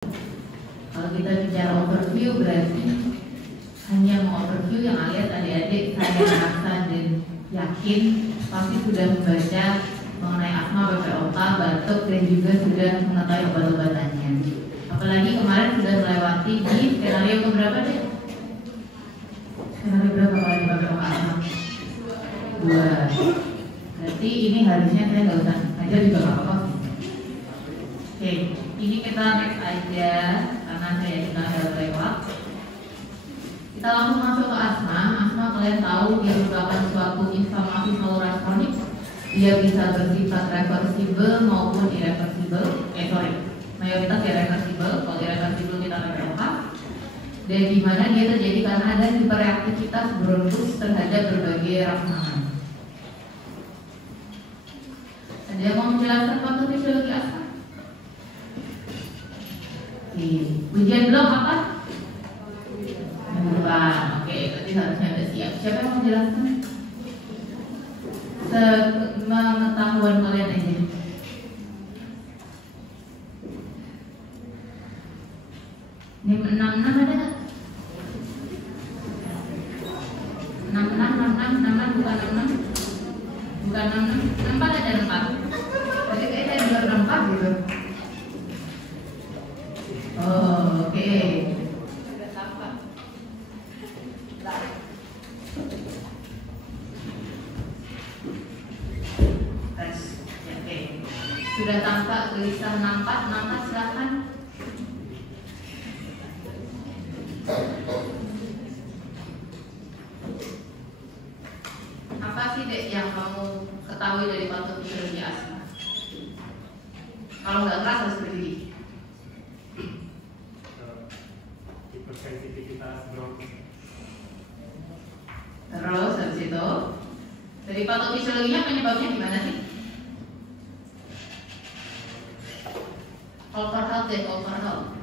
Kalau kita bicara overview berarti hanya mau overview yang alias adik-adik saya rasa dan yakin pasti sudah membaca mengenai asma, PPOK, batuk dan juga sudah mengetahui obat-obatannya. Apalagi kemarin sudah melewati di skenario keberapa deh? Skenario berapa kalau di PPOK asma? 2. Berarti ini harusnya saya nggak usah ngajar juga nggak apa-apa. Oke, ini kita next aja karena saya sudah ada lewat. Kita langsung masuk ke asma. Asma kalian tahu dia merupakan suatu inflamasi saluran kronik. Dia bisa bersifat reversibel maupun irreversibel. Mayoritas irreversibel. Kalau irreversibel kita PPOK. Dan di mana dia terjadi karena ada hiperaktivitas bronkus terhadap berbagai rangsangan. Ada yang mau menjelaskan patofisiologi asma? Ujian belum apa? Bukan. Oke, berarti harusnya udah siap. Siapa yang mau menjelaskan? Sepengetahuan kalian aja. Ini 66 ada nggak? 66 bukan 66. Bukan 64 ada 4. Tadi kayak saya bilang 64 gitu. Oh, oke. Sudah tampak gelisah 64 silakan. Apa sih dek yang kamu ketahui dari patofisiologi asma? Kalau nggak keras harus berdiri. Hipersensitivitas bronkus. Terus habis itu dari patofisiologinya penyebabnya gimana sih? Overhealth deh, overhealth.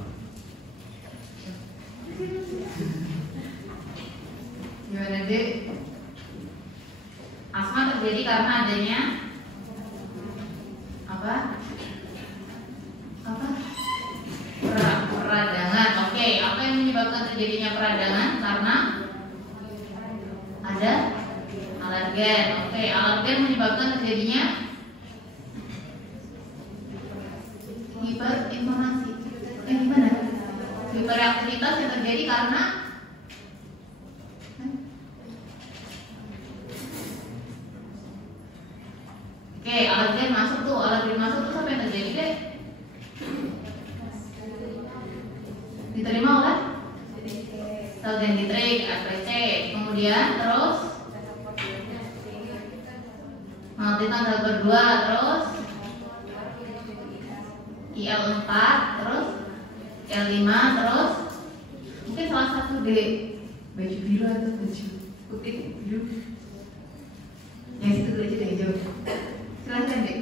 Gimana dek? Asma terjadi karena adanya apa? Peradangan. Oke, apa yang menyebabkan terjadinya peradangan? Karena ada alergen. Oke, alergen menyebabkan terjadinya hiperinflamasi. Gimana? Hiperaktivitas yang terjadi karena oke, alergen masuk tuh apa yang terjadi deh? Diterima oleh sel dendritrik, APC, kemudian terus multi tanggal berdua, terus IL4, terus IL5, terus mungkin salah satu di baju biru atau baju putih biru yang situ tulis aja hijau. Silahkan dek.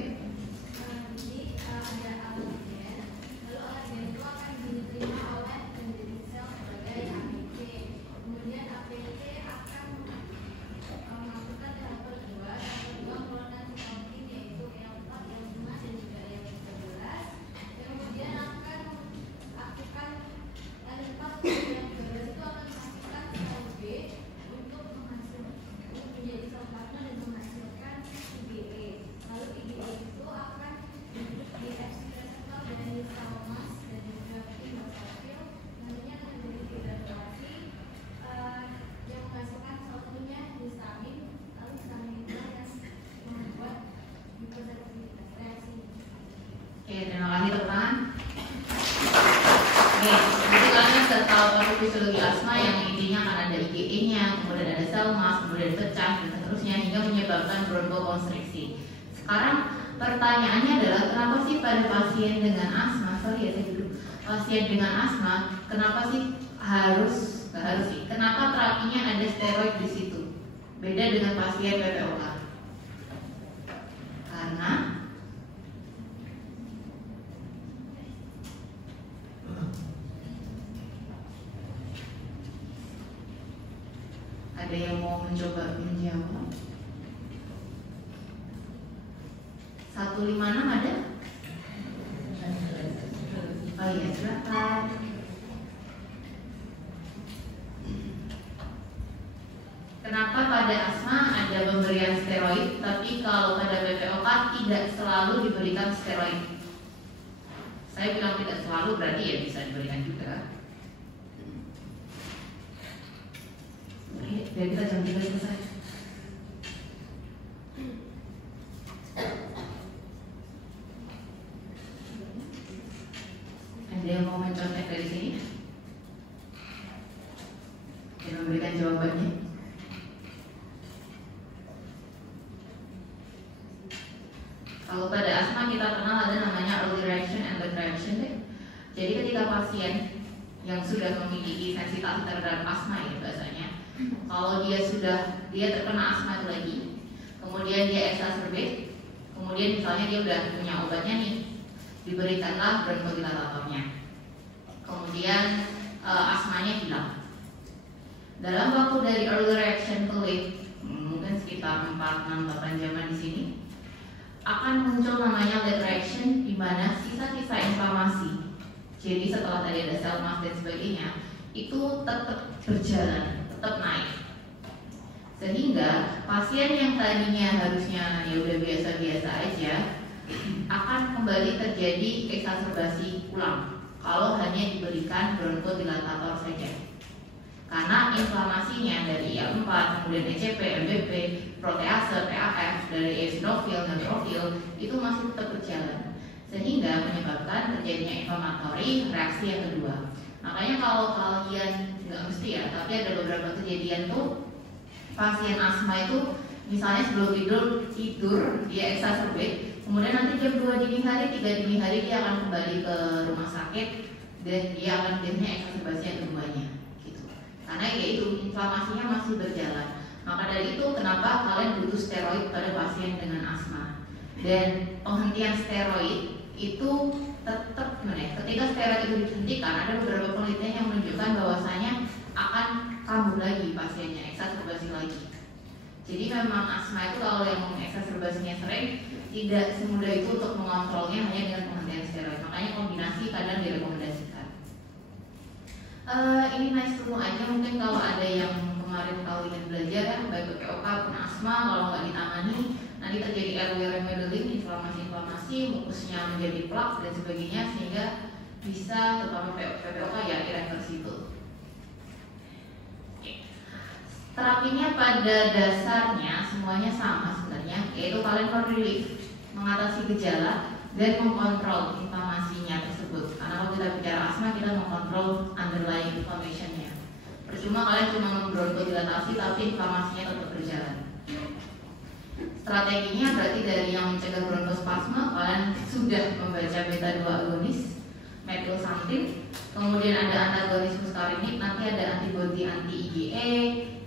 Fisiologi asma yang intinya akan ada IgE-nya, kemudian ada sel mas, kemudian pecah dan seterusnya hingga menyebabkan bronkokonstriksi. Sekarang pertanyaannya adalah kenapa sih pada pasien dengan asma, pasien dengan asma, kenapa sih kenapa terapinya ada steroid di situ? Beda dengan pasien PPOK. Karena ada yang mau mencoba menjawab? 156 ada? 156 Oh iya, silakan. Kenapa pada asma ada pemberian steroid, tapi kalau pada PPOK tidak selalu diberikan steroid? Saya bilang tidak selalu, berarti ya bisa diberikan juga. Oke, biar kita jam 3 selesai. Ada yang mau mencontek dari sini? Dan memberikan jawabannya? Kalau pada asma kita kenal ada namanya early reaction and late reaction deh. Jadi ketika pasien yang sudah memiliki sensitivitas terhadap asma ya bahasanya, kalau dia terkena asma itu lagi, kemudian dia exacerbate, kemudian misalnya dia udah punya obatnya nih, diberikanlah bronkodilatatornya, kemudian asmanya hilang. Dalam waktu dari early reaction ke late, mungkin sekitar 4, 6, 8 jaman di sini, akan muncul namanya late reaction, di mana sisa-sisa inflamasi. Jadi setelah tadi ada sel mass dan sebagainya, itu tetap berjalan, tetap naik. Sehingga pasien yang tadinya harusnya ya udah biasa-biasa aja, akan kembali terjadi exacerbasi ulang kalau hanya diberikan bronkodilatator saja. Karena inflamasinya dari IL-4, kemudian ECP, MBP, protease, PAF, dari eosinofil, neutrofil itu masih tetap berjalan, sehingga menyebabkan terjadinya inflamatory reaksi yang kedua. Makanya kalau kalian nggak mesti ya, tapi ada beberapa kejadian tuh pasien asma itu misalnya sebelum tidur dia exacerbate, kemudian nanti jam 2 dini hari, 3 dini hari dia akan kembali ke rumah sakit dan dia akan biasanya exacerbasi yang keduanya gitu. Karena ya itu inflamasinya masih berjalan. Maka dari itu kenapa kalian butuh steroid pada pasien dengan asma. Dan penghentian steroid itu tetap ketika steroid itu dihentikan, ada beberapa penelitian yang menunjukkan bahwasanya akan kambuh lagi pasiennya, exacerbasi lagi. Jadi memang asma itu kalau yang exacerbasinya sering, tidak semudah itu untuk mengontrolnya hanya dengan penghentian steroid. Makanya kombinasi kadang direkomendasikan. Ini nice dulu aja, mungkin kalau ada yang kemarin kalian belajar ya, baik PPOK pun asma, kalau nggak ditangani nanti terjadi airway remodeling, inflamasi, mukusnya menjadi plak dan sebagainya, sehingga bisa terutama PPOK ya irreversible. Terapinya pada dasarnya semuanya sama sebenarnya, yaitu kalian relief, mengatasi gejala dan mengkontrol inflamasinya tersebut. Karena kalau kita bicara asma, kita mengkontrol underlying inflammation-nya. Percuma kalian cuma membronkodilатasi tapi inflamasinya tetap berjalan. Strateginya berarti dari yang mencegah bronkospasme, kalian sudah membaca beta 2 agonis, methylxanthine, kemudian ada antagonis muscarinic, nanti ada antibody anti-IgE,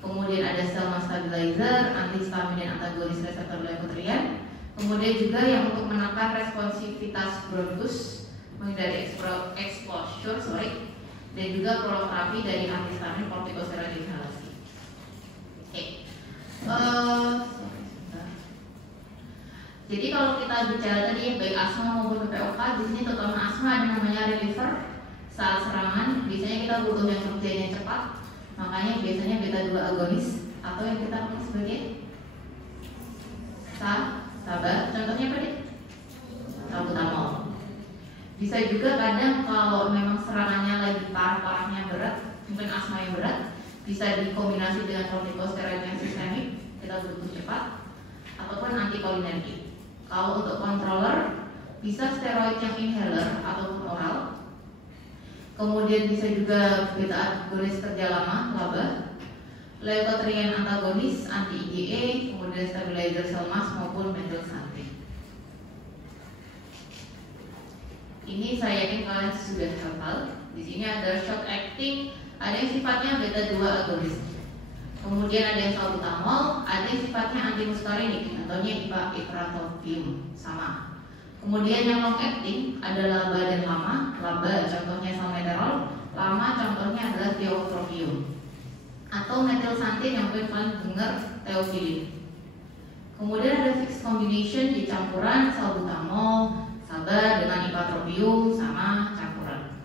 kemudian ada sel mass stabilizer, antihistamin dan antagonis reseptor leukotriene, kemudian juga yang untuk menekan responsivitas bronkus, menghindari exposure, dan juga proloterapi dari antihistamin kortikosteroid inhalasi. Jadi kalau kita bicara tadi baik asma maupun PPOK, di sini terutama asma ada namanya reliever saat serangan. Biasanya kita butuh yang kerjanya cepat, makanya biasanya beta 2 agonis atau yang kita kenal sebagai sabar. Contohnya apa nih? Salbutamol. Bisa juga kadang kalau memang serangannya lagi parah-parahnya berat, mungkin asma yang berat, bisa dikombinasi dengan kortikosteroid yang sistemik, kita butuh cepat, ataupun antikolinergik. Kalau untuk controller, bisa steroid yang inhaler ataupun oral. Kemudian bisa juga beta agonis kerja lama, LABA, leukotriene antagonis, anti-IgE, kemudian stabilizer sel mass maupun methylxanthine. Ini saya yakin kalian sudah hafal. Di sini ada short acting, ada yang sifatnya beta 2 agonis. Kemudian ada yang salbutamol, ada yang sifatnya antimuskarinik, contohnya ipratropium sama. Kemudian yang long acting ada LABA dan LAMA. LABA contohnya salmeterol, LAMA contohnya adalah tiotropium. Atau methylxanthine yang mungkin kalian dengar theophylline. Kemudian ada fixed combination di campuran salbutamol, sabar dengan ipratropium sama campuran.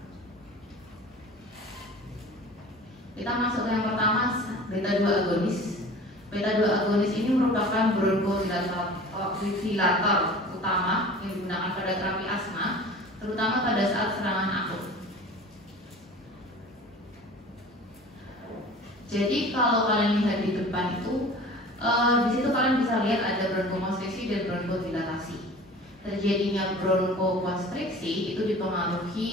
Kita masuk ke yang pertama, beta 2 agonis. Beta 2 agonis ini merupakan bronchodilator utama yang digunakan pada terapi asma, terutama pada saat serangan akut. Jadi kalau kalian lihat di depan itu, di situ kalian bisa lihat ada bronkokonstriksi dan bronkhodilatasi. Terjadinya bronkokonstriksi itu dipengaruhi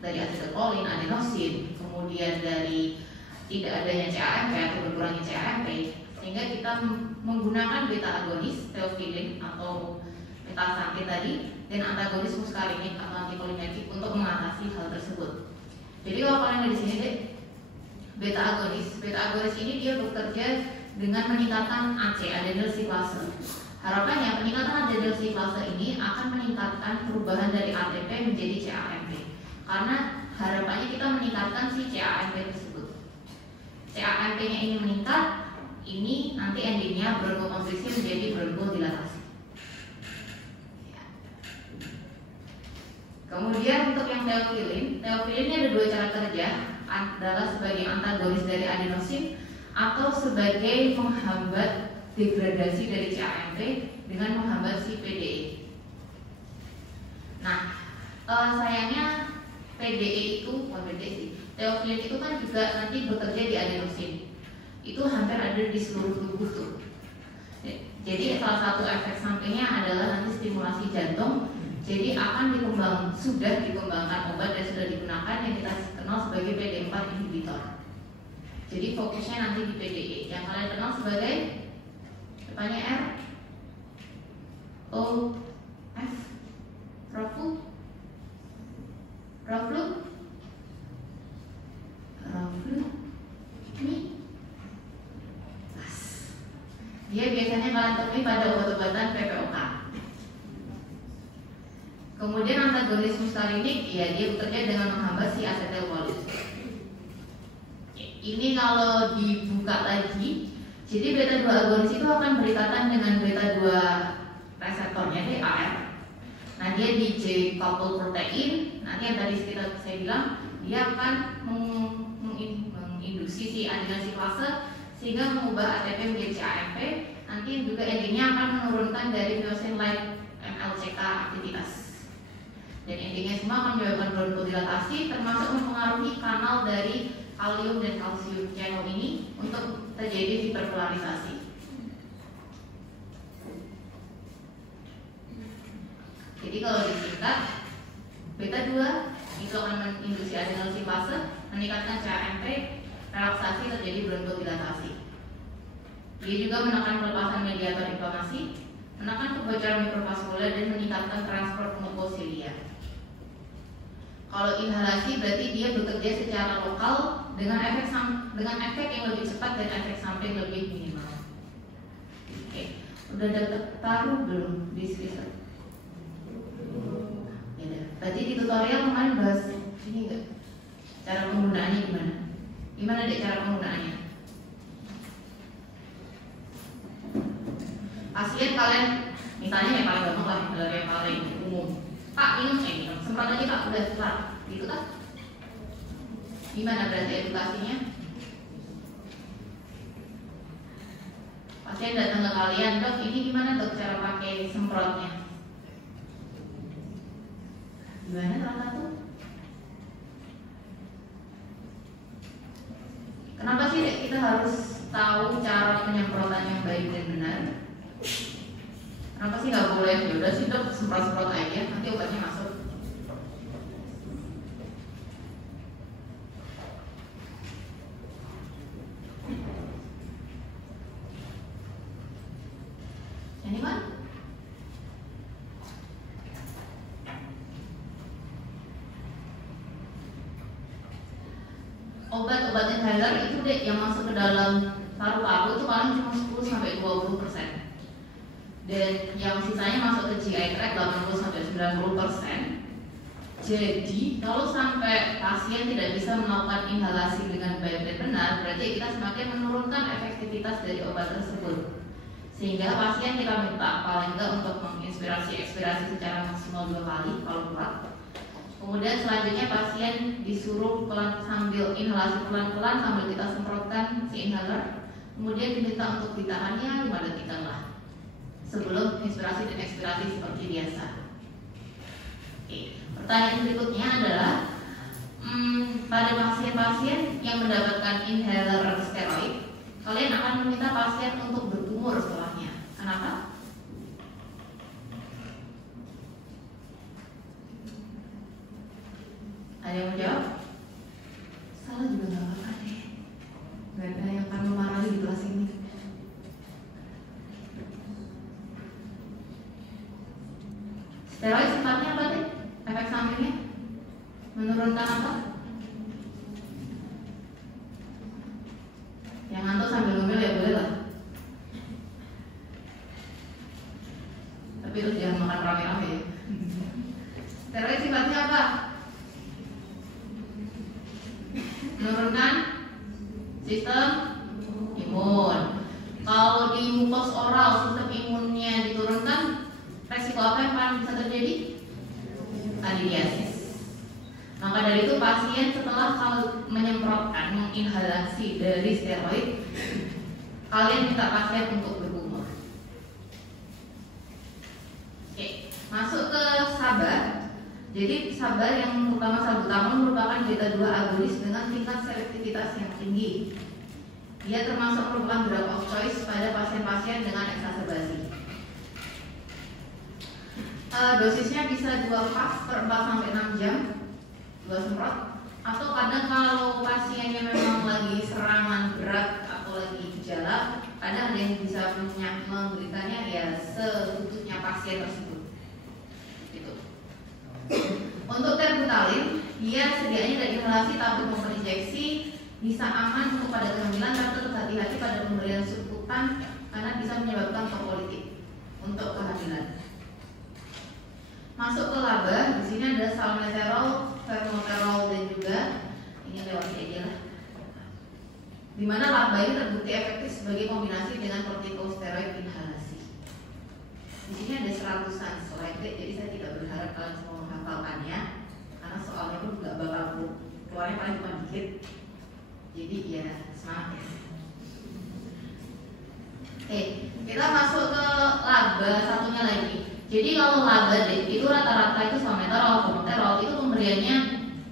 dari asetilkolin, adenosin, kemudian dari tidak adanya CAMP atau berkurangnya CAMP, sehingga kita menggunakan beta agonis, theophylline atau metaxanthin tadi, dan antagonis muscarinic atau antikolinergik untuk mengatasi hal tersebut. Jadi kalau kalian lihat di sini deh, beta agonis ini dia bekerja dengan meningkatkan AC, adenyl siklase. Harapannya peningkatan adenyl siklase ini akan meningkatkan perubahan dari ATP menjadi CAMP. Karena harapannya kita meningkatkan si CAMP tersebut. CAMP-nya ini meningkat, ini nanti endingnya bronkokonstriksi menjadi bronkhodilatasi. Kemudian untuk yang theophylline ini ada dua cara kerja, adalah sebagai antagonis dari adenosin atau sebagai menghambat degradasi dari CAMP dengan menghambat si PDE. Nah, sayangnya PDE itu, theophylline itu kan juga nanti bekerja di adenosin. Itu hampir ada di seluruh tubuh tuh. Jadi salah satu efek sampingnya adalah nanti stimulasi jantung. Jadi sudah dikembangkan obat dan sudah digunakan yang kita kenal sebagai PD4 inhibitor. Jadi fokusnya nanti di PDE yang kalian kenal sebagai depannya R O F dia biasanya kalian temui pada obat-obatan PPOK. Kemudian antagonis muscarinic, ya dia bekerja dengan menghambat si asetilkolin. Ini kalau dibuka lagi, jadi beta 2 agonis itu akan berikatan dengan beta 2 reseptornya DAR. Nah dia di J coupled protein. Nanti yang tadi saya bilang dia akan menginduksi si adenyl siklase sehingga mengubah ATP menjadi CAMP. Nanti juga endingnya akan menurunkan dari myosin light MLCK aktivitas. Dan endingnya semua akan menyebabkan bronkhodilatasi, termasuk mempengaruhi kanal dari kalium dan kalsium channel ini untuk terjadi hiperpolarisasi. Jadi kalau disingkat, beta 2 itu akan menginduksi adenyl siklase, meningkatkan CAMP, relaksasi terjadi bronkhodilatasi. Dia juga menekan pelepasan mediator inflamasi, menekan kebocoran mikrovaskular dan meningkatkan transport mucosilia. Kalau inhalasi berarti dia bekerja secara lokal dengan efek yang lebih cepat dan efek samping lebih minimal. Oke, udah taruh belum di screen? Ya, berarti di tutorial kemarin bahas ini enggak? Cara penggunaannya gimana? Gimana deh cara penggunaannya? Pasien kalian, misalnya yang paling gampang lah, yang paling umum. Pak minum, sempat aja Pak udah kelar, gitu kan? Gimana berarti edukasinya? Pasien datang ke kalian, dok ini gimana dok cara pakai semprotnya? Gimana salah satu? Kenapa sih dek, kita harus tahu cara penyemprotan yang baik dan benar? Kenapa sih nggak boleh? Ya udah sih dok semprot-semprot aja, nanti obatnya masuk. Ini kan? Obat-obat inhaler itu deh yang masuk ke dalam paru-paru itu paling cuma 10-20%. Dan yang sisanya masuk ke GI tract 80-90%. Jadi kalau sampai pasien tidak bisa melakukan inhalasi dengan baik dan benar, berarti kita semakin menurunkan efektivitas dari obat tersebut. Sehingga pasien kita minta paling enggak untuk menginspirasi-ekspirasi secara maksimal 2 kali kalau kuat. Kemudian selanjutnya pasien disuruh sambil inhalasi pelan-pelan sambil kita semprotkan si inhaler. Kemudian diminta untuk ditahannya 5 detik lah sebelum inspirasi dan ekspirasi seperti biasa. Oke. Pertanyaan berikutnya adalah pada pasien-pasien yang mendapatkan inhaler steroid, kalian akan meminta pasien untuk berkumur setelahnya. Kenapa? Ada yang mau jawab? Salah juga gak apa-apa deh. Gak ada yang akan memarahi di kelas ini. Steroid sifatnya apa deh? Efek sampingnya? Menurunkan apa? Yang ngantuk sambil ngemil ya boleh lah. Tapi terus jangan makan rame-rame ya. Steroid sifatnya apa? Menurunkan sistem imun. Kalau di mucus oral sistem imunnya diturunkan, resiko apa yang paling bisa terjadi? Kandidiasis. Maka dari itu pasien setelah menyemprotkan, menginhalasi dari steroid, kalian minta pasien untuk berkumur. Oke, masuk ke sabar. Jadi sabar yang pertama salbutamol merupakan beta 2 agonis dengan tingkat selektivitas yang tinggi. Dia termasuk merupakan drug of choice pada pasien-pasien dengan eksaserbasi. Dosisnya bisa 2 pas per 4-6 jam, 2 semprot. Atau kadang kalau pasiennya memang lagi serangan berat atau lagi gejala, kadang ada yang bisa memberikannya ya sebututnya pasien tersebut. Untuk terbutarin, dia sedianya dari inhalasi tablet maupun injeksi, bisa aman untuk pada kehamilan, tapi tetap hati-hati pada pemberian subkutan karena bisa menyebabkan topolitik untuk kehamilan. Masuk ke laba, di sini ada salmeterol, formoterol dan juga ini lewati aja lah. Dimana laba ini terbukti efektif sebagai kombinasi dengan kortikosteroid inhalasi. Di sini ada 100-an slide, jadi saya tidak berharap kalian semua menghafalkannya karena soalnya pun nggak bakal keluarnya paling cuma dikit. Jadi ya semangat ya. Oke, kita masuk ke laba satunya lagi. Jadi kalau laba itu rata-rata itu salmeterol, formoterol itu pemberiannya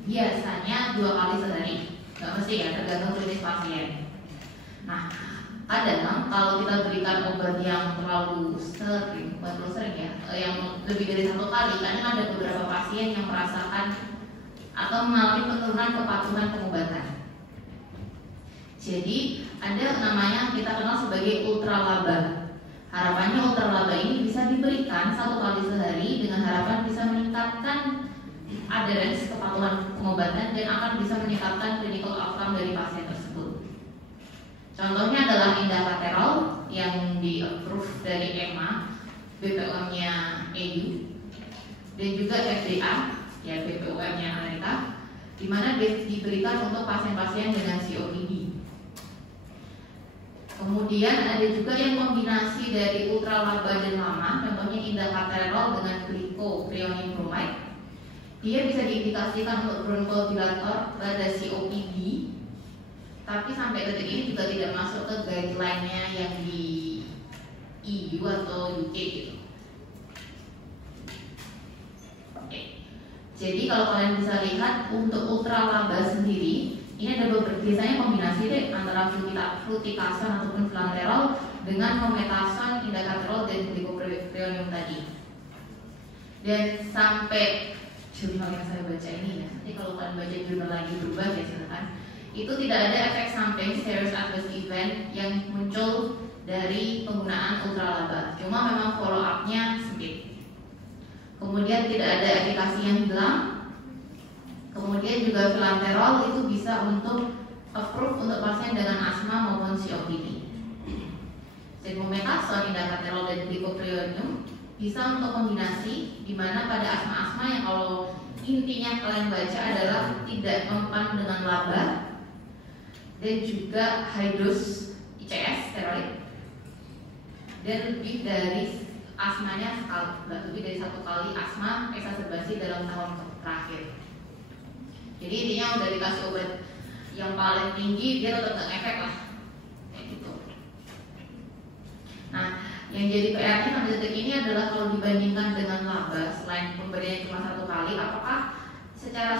biasanya 2 kali sehari. Nggak mesti ya, tergantung jenis pasien. Nah, kadang kalau kita berikan obat yang terlalu sering, bukan terlalu sering ya, yang lebih dari 1 kali, kadang ada beberapa pasien yang merasakan atau mengalami penurunan kepatuhan pengobatan. Jadi ada namanya kita kenal sebagai ultralaba. Harapannya ultralaba ini bisa diberikan 1 kali sehari dengan harapan bisa meningkatkan adherence kepatuhan pengobatan dan akan bisa meningkatkan clinical outcome dari pasien tersebut. Contohnya adalah indacaterol yang di-approve dari EMA, BPOM-nya EU, dan juga FDA, ya BPOM-nya Amerika, di mana diberikan untuk pasien-pasien dengan COPD. Kemudian ada juga yang kombinasi dari ultralaba dan lama, contohnya indacaterol dengan glycopyrronium bromide. Dia bisa diindikasikan untuk bronchodilator pada COPD, tapi sampai detik ini juga tidak masuk ke guideline-nya yang di EU atau UK gitu. Oke. Jadi kalau kalian bisa lihat untuk ultralaba sendiri, ini ada biasanya kombinasi deh antara flutikason ataupun flanterol dengan prometason, indacaterol dan glycopyrronium tadi. Dan sampai jurnal yang saya baca ini ya, nanti kalau kalian baca jurnal lagi berubah ya silakan. Itu tidak ada efek samping serious adverse event yang muncul dari penggunaan ultralaba. Cuma memang follow up-nya sempit. Kemudian tidak ada efikasi yang hilang. Kemudian juga flanterol itu bisa untuk approve untuk pasien dengan asma maupun COPD. Dexamethasone, indacaterol dan glycopyrronium bisa untuk kombinasi, di mana pada asma-asma yang kalau intinya kalian baca adalah tidak mempan dengan laba dan juga high dose ICS steroid dan lebih dari asmanya lebih dari 1 kali asma eksaserbasi dalam tahun terakhir. Jadi intinya udah dikasih obat yang paling tinggi dia tetap nggak efek lah, kayak gitu. Nah, yang jadi PR-nya sampai detik ini adalah kalau dibandingkan dengan laba, selain pemberian cuma 1 kali, apakah secara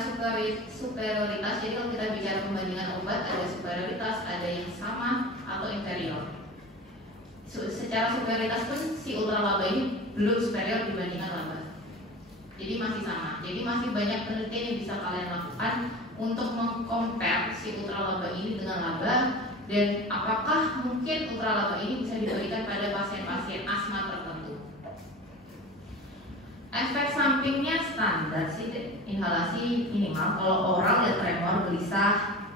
superioritas, jadi kalau kita bicara pembandingan obat, ada superioritas, ada yang sama atau inferior. Secara superioritas pun si ultra laba ini belum superior dibandingkan laba, jadi masih sama. Jadi masih banyak penelitian yang bisa kalian lakukan untuk mengcompare si ultra laba ini dengan laba, dan apakah mungkin ultra laba ini bisa diberikan pada pasien-pasien asma tertentu. Efek sampingnya standar sih, inhalasi minimal. Kalau oral ya tremor, gelisah,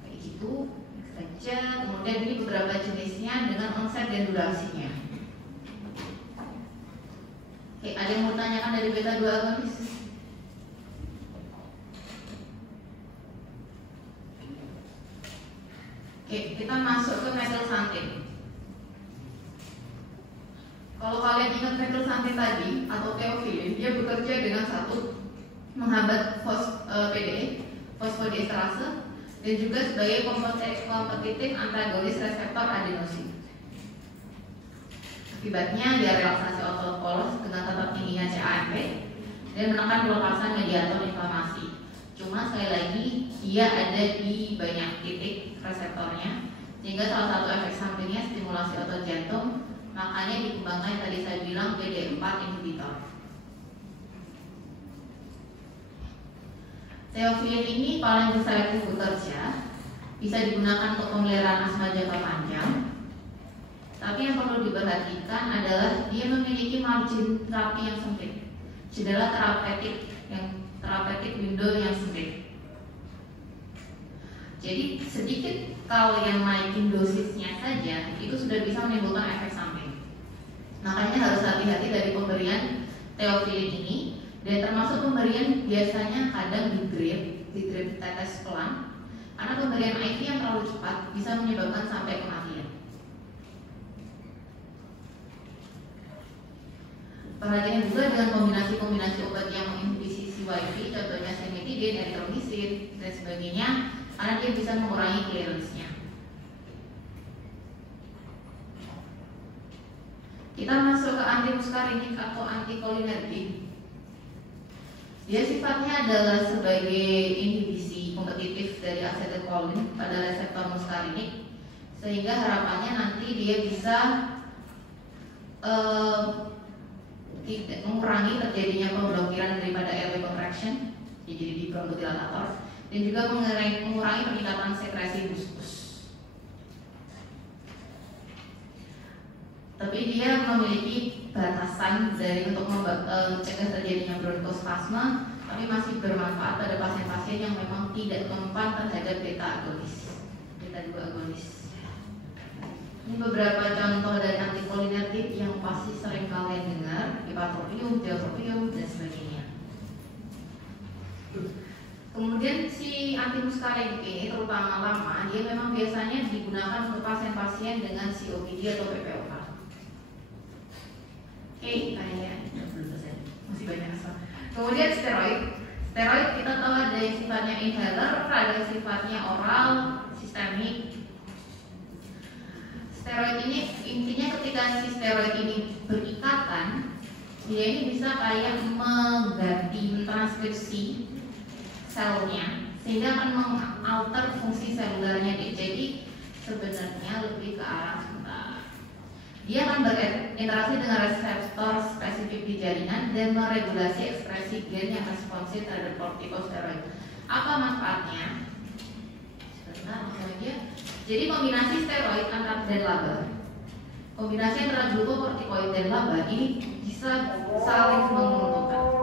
kayak gitu saja. Kemudian ini beberapa jenisnya dengan onset dan durasinya. Oke, ada yang mau tanyakan dari beta 2 agonis? Oke, kita masuk ke metilxantin. Kalau kalian ingat metilxantin tadi atau theophylline, dia bekerja dengan satu menghambat PDE, fosfodiesterase, dan juga sebagai kompetitif antagonis reseptor adenosin. Akibatnya dia relaksasi otot polos dengan tetap tingginya CAMP dan menekan pelepasan mediator inflamasi. Cuma sekali lagi dia ada di banyak titik reseptornya, sehingga salah satu efek sampingnya stimulasi otot jantung. Makanya dikembangkan tadi saya bilang PD4 inhibitor. Theophylline ini paling selektif bekerja, bisa digunakan untuk pemeliharaan asma jangka panjang. Tapi yang perlu diperhatikan adalah dia memiliki margin terapi yang sempit, jendela terapeutik window yang sempit. Jadi sedikit kalian naikin dosisnya saja itu sudah bisa menimbulkan efek samping. Makanya harus hati-hati dari pemberian theophylline ini, dan termasuk pemberian biasanya kadang di drip tetes pelan, karena pemberian IV yang terlalu cepat bisa menyebabkan sampai kematian. Perhatian juga dengan kombinasi obat yang menginhibisi CYP, contohnya cimetidine, erythromycin, dan sebagainya, karena dia bisa mengurangi clearance-nya. Kita masuk ke antimuskarinik atau antikolinergik. Dia sifatnya adalah sebagai inhibisi kompetitif dari asetylcholine pada reseptor muskarinik, sehingga harapannya nanti dia bisa tidak mengurangi terjadinya pemblokiran daripada airway contraction, jadi di bronchodilator, dan juga mengurangi peningkatan sekresi bus-bus. Tapi dia memiliki batasan dari untuk mencegah terjadinya bronkospasma, tapi masih bermanfaat pada pasien-pasien yang memang tidak mempan terhadap beta agonis, beta 2 agonis. Ini beberapa contoh dari antikolinergik yang pasti sering kalian dengar, ipratropium, tiotropium, dan sebagainya. Kemudian si antimuskarinik ini terutama lama, dia memang biasanya digunakan untuk pasien-pasien dengan COPD atau PPOK. Oke, kayak 60%, masih banyak asal. Kemudian steroid kita tahu ada yang sifatnya inhaler, ada yang sifatnya oral, sistemik. Steroid ini intinya ketika si steroid ini berikatan, dia ini bisa kayak mengganti transkripsi selnya, sehingga akan mengalter fungsi selulernya dia. Jadi sebenarnya lebih ke arah dia akan berinteraksi dengan reseptor spesifik di jaringan dan meregulasi ekspresi gen yang responsif terhadap kortikosteroid. Apa manfaatnya? Sebentar, jadi kombinasi steroid dan laba, kombinasi antara glukokortikoid dan laba ini bisa saling menguntungkan.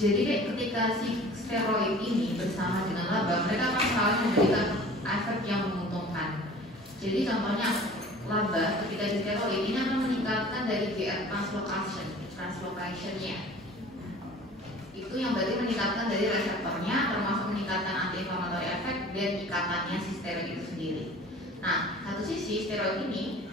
Jadi ketika si steroid ini bersama dengan laba, mereka akan saling memberikan efek yang menguntungkan. Jadi contohnya laba ketika di steroid ini akan meningkatkan dari GR translocation-nya. Itu yang berarti meningkatkan dari reseptornya, termasuk meningkatkan anti-inflammatory efek dan ikatannya si steroid itu sendiri. Nah, satu sisi steroid ini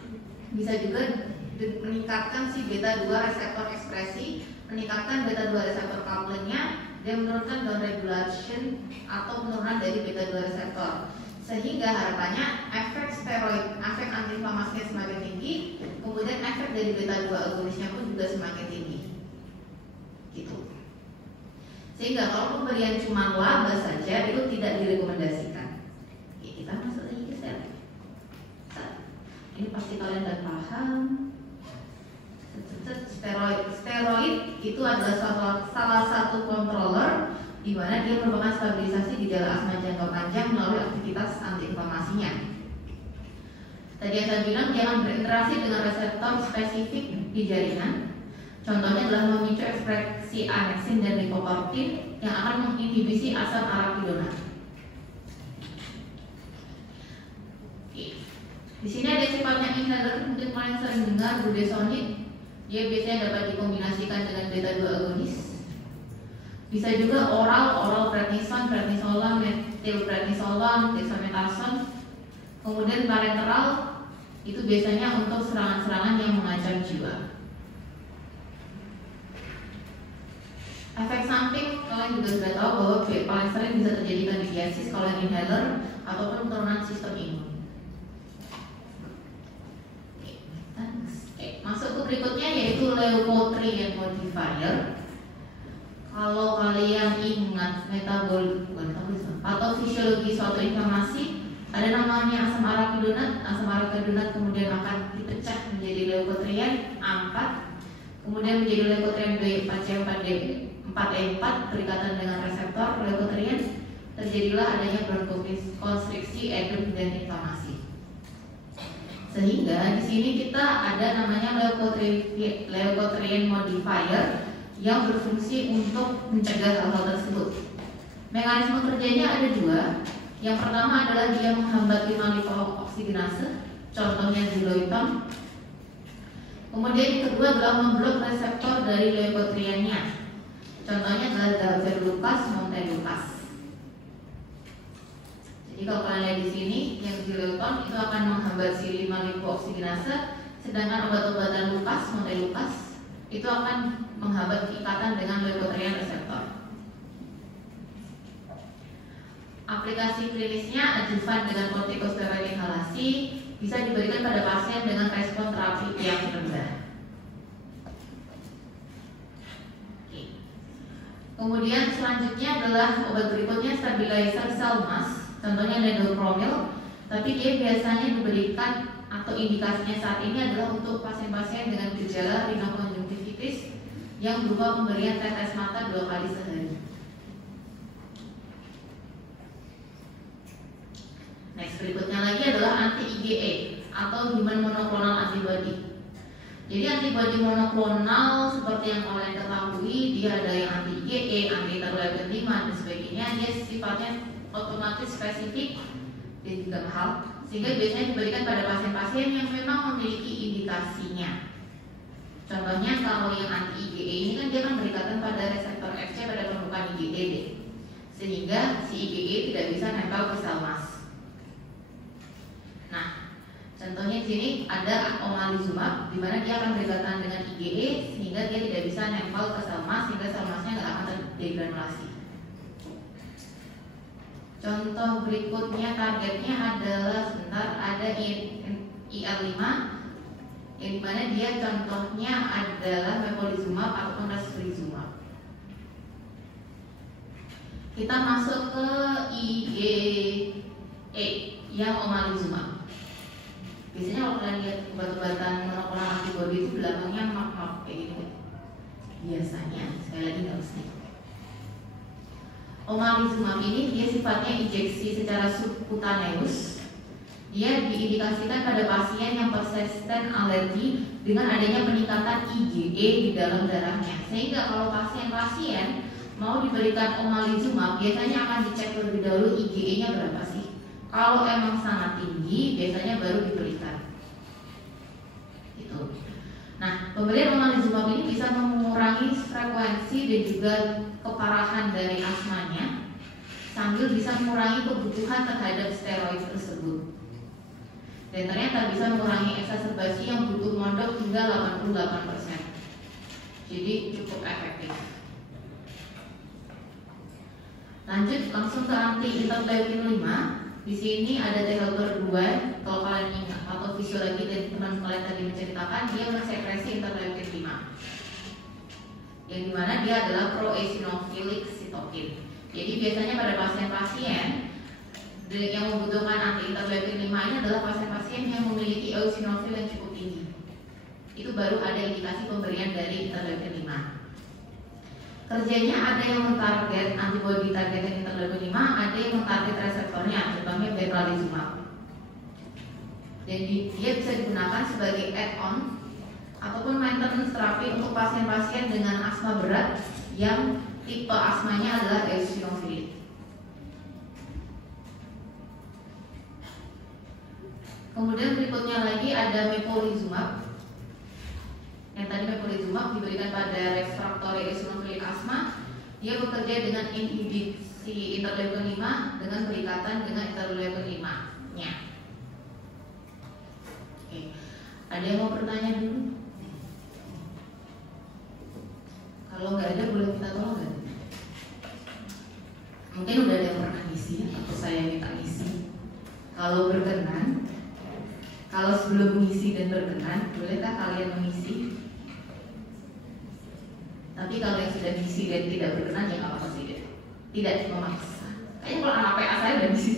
bisa juga meningkatkan si beta 2 reseptor ekspresi, meningkatkan beta 2 reseptor couplingnya, dan menurunkan down regulation atau penurunan dari beta 2 reseptor. Sehingga harapannya efek steroid, efek antiinflamasinya semakin tinggi, kemudian efek dari beta 2 agonisnya pun juga semakin tinggi. Gitu. Sehingga kalau pemberian cuma laba saja itu tidak direkomendasikan. Oke, kita masuk lagi ke sel. Ini pasti kalian udah paham. Steroid itu adalah salah satu controller di mana dia merupakan stabilisasi gejala asma jangka panjang melalui aktivitas antiinflamasinya. Tadi yang saya bilang jangan berinteraksi dengan reseptor spesifik di jaringan. Contohnya adalah memicu ekspresi annexin dan lipokortin yang akan menginhibisi asam arachidonat. Di sini ada sifatnya inhaler, mungkin kalian sering dengar budesonide. Dia biasanya dapat dikombinasikan dengan beta 2 agonis. Bisa juga oral prednison, prednisolon, metilprednisolon, dexamethasone. Kemudian parenteral itu biasanya untuk serangan-serangan yang mengancam jiwa. Efek samping kalian juga sudah tahu bahwa paling sering bisa terjadi kandidiasis kalau yang inhaler ataupun penurunan sistem imun. Masuk ke berikutnya yaitu leukotriene modifier. Kalau kalian ingat patofisiologi suatu inflamasi, ada namanya asam arachidonat kemudian akan dipecah menjadi leukotriene A4, kemudian menjadi leukotriene B4C4D4E4 berikatan dengan reseptor leukotriene, terjadilah adanya bronkokonstriksi, edem dan inflamasi. Sehingga di sini kita ada namanya leukotriene modifier yang berfungsi untuk mencegah hal-hal tersebut. Mekanisme kerjanya ada dua. Yang pertama adalah dia menghambat lipooksidinase, contohnya ziloiton. Kemudian yang kedua adalah memblok reseptor dari leukotriennya, contohnya adalah dalverlucas, montelukas. Jadi kalau kalian lihat di sini, yang ziloiton itu akan menghambat si lipooksidinase, sedangkan obat-obatan lukas, montelukas itu akan menghambat ikatan dengan leukotriene reseptor. Aplikasi klinisnya adjuvan dengan kortikosteroid inhalasi bisa diberikan pada pasien dengan respon terapi yang rendah. Kemudian selanjutnya adalah obat berikutnya stabilizer sel mass, contohnya nedopromil, tapi dia biasanya diberikan atau indikasinya saat ini adalah untuk pasien-pasien dengan gejala rinokonjungtivitis yang berupa pemberian tetes mata 2 kali sehari. Next, berikutnya lagi adalah anti-IgE atau human monoclonal antibody. Jadi antibody monoklonal seperti yang kalian ketahui, dia ada yang anti-IgE, anti-interleukin 5 dan sebagainya. Dia sifatnya otomatis spesifik dan juga mahal, sehingga biasanya diberikan pada pasien-pasien yang memang memiliki indikasinya. Contohnya kalau yang anti-IgE ini kan dia kan berikatan pada reseptor Fc pada permukaan IgE, sehingga si IgE tidak bisa nempel ke sel mas. Nah, contohnya di sini ada omalizumab, di mana dia akan berikatan dengan IgE sehingga dia tidak bisa nempel ke sel mas, sehingga sel masnya nggak akan terdegranulasi. Contoh berikutnya targetnya adalah ada IL-5, yang dimana dia contohnya adalah mepolizumab ataupun rasibizumab. Kita masuk ke IgE yang omalizumab. Biasanya kalau kalian lihat obat-obatan monoklonal antibody itu belakangnya mak kayak gini. Biasanya, sekali lagi nggak mesti. Omalizumab ini dia sifatnya injeksi secara subkutaneus. Dia diindikasikan pada pasien yang persisten alergi dengan adanya peningkatan IgE di dalam darahnya. Sehingga kalau pasien-pasien mau diberikan omalizumab, biasanya akan dicek terlebih dahulu IgE-nya berapa sih. Kalau emang sangat tinggi, biasanya baru diberikan. Gitu. Nah, pemberian omalizumab ini bisa mengurangi frekuensi dan juga keparahan dari asmanya, sambil bisa mengurangi kebutuhan terhadap steroid tersebut. Dan ternyata bisa mengurangi eksaserbasi yang butuh mondok hingga 88%. Jadi cukup efektif. Lanjut langsung ke anti interleukin 5. Di sini ada T helper 2. Kalau kalian ingat atau fisiologi dan teman kalian tadi menceritakan, dia mensekresi interleukin 5. Yang dimana dia adalah pro-eosinophilic cytokine. Jadi biasanya pada pasien-pasien yang membutuhkan anti interleukin 5 ini adalah pasien-pasien yang memiliki eosinofil yang cukup tinggi. Itu baru ada indikasi pemberian dari interleukin 5. Kerjanya ada yang mentarget antibody targeting interleukin 5, ada yang mentarget reseptornya, contohnya benralizumab. Jadi dia bisa digunakan sebagai add-on ataupun maintenance terapi untuk pasien-pasien dengan asma berat yang tipe asmanya adalah eosinofilik. Kemudian berikutnya lagi ada mepolizumab. Yang tadi mepolizumab diberikan pada refraktori eosinofilik asma. Dia bekerja dengan inhibisi interleukin 5 dengan berikatan dengan interleukin 5-nya. Oke. Ada yang mau bertanya dulu? Kalau nggak ada boleh kita tolong nggak? Mungkin udah ada yang pernah ngisi atau saya minta ngisi. Kalau berkenan, kalau sebelum mengisi dan berkenan, bolehkah kalian mengisi? Tapi kalau yang sudah mengisi dan tidak berkenan, ya nggak apa-apa sih. Tidak memaksa. Kayaknya kalau anak PA saya udah mengisi.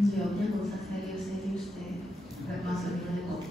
Jawabnya nggak usah serius-serius deh, nggak masuk nilai kok.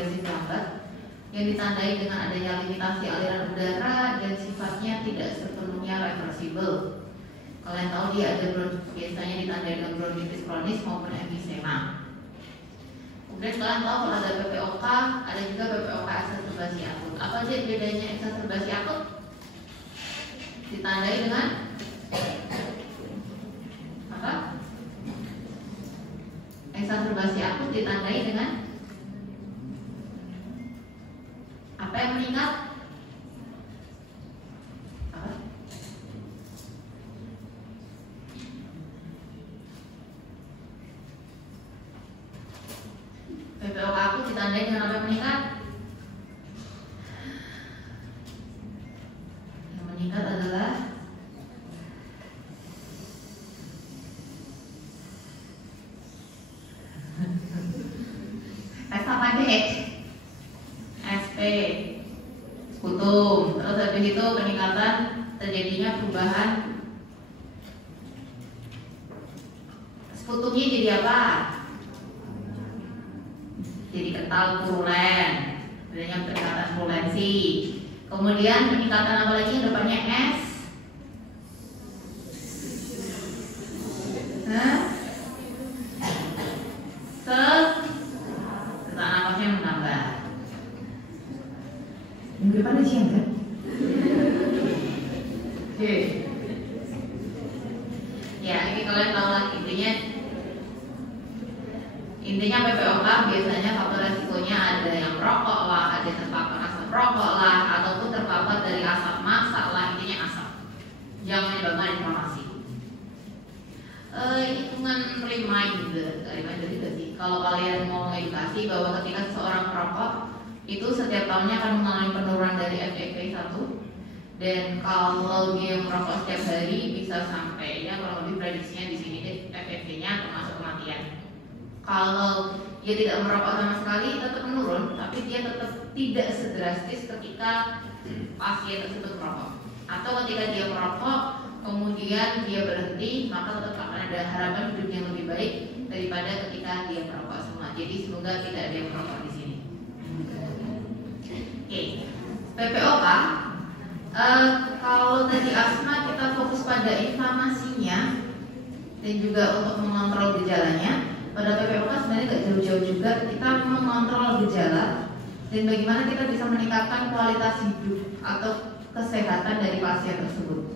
progresif lambat yang ditandai dengan adanya limitasi aliran udara dan sifatnya tidak sepenuhnya reversibel. Kalian tahu dia ada biasanya ditandai dengan bronkitis kronis maupun emfisema. Kemudian kalian tahu kalau ada PPOK, ada juga PPOK eksaserbasi akut. Apa sih bedanya eksaserbasi akut? Ditandai dengan apa? Eksaserbasi akut ditandai dengan apa yang meningkat? Apa? PPOK akut ditandai dengan apa yang meningkat? Yang meningkat adalah S apa dek? SP sputum. Terus habis itu peningkatan terjadinya perubahan sputumnya jadi apa? Jadi kental purulen, adanya peningkatan purulensi. Kemudian peningkatan apa lagi yang depannya S? Sesak nafasnya menambah. Minggu depan ada siang kan? Oke. Ya, ini kalian tahu lah intinya PPOK biasanya faktor resikonya ada yang merokok lah, ada yang terpapar asap rokok lah, ataupun terpapar dari asap masak lah, intinya asap. Jangan menyebabkan inflamasi. Hitungan reminder juga sih. Kalau kalian mau edukasi bahwa ketika seseorang merokok itu setiap tahunnya akan mengalami penurunan dari FEV1, dan kalau dia merokok setiap hari bisa sampai ya kurang lebih prediksinya di sini deh FEV-nya termasuk kematian. Kalau dia tidak merokok sama sekali tetap menurun, tapi dia tetap tidak sedrastis ketika pasien tersebut merokok. Atau ketika dia merokok kemudian dia berhenti, maka tetap akan ada harapan hidup yang lebih baik daripada ketika dia merokok semua. Jadi semoga tidak ada yang merokok di sini. Oke, PPOK. Kalau tadi asma kita fokus pada inflamasinya dan juga untuk mengontrol gejalanya. Pada PPOK sebenarnya tidak jauh-jauh juga, kita mengontrol gejala dan bagaimana kita bisa meningkatkan kualitas hidup atau kesehatan dari pasien tersebut.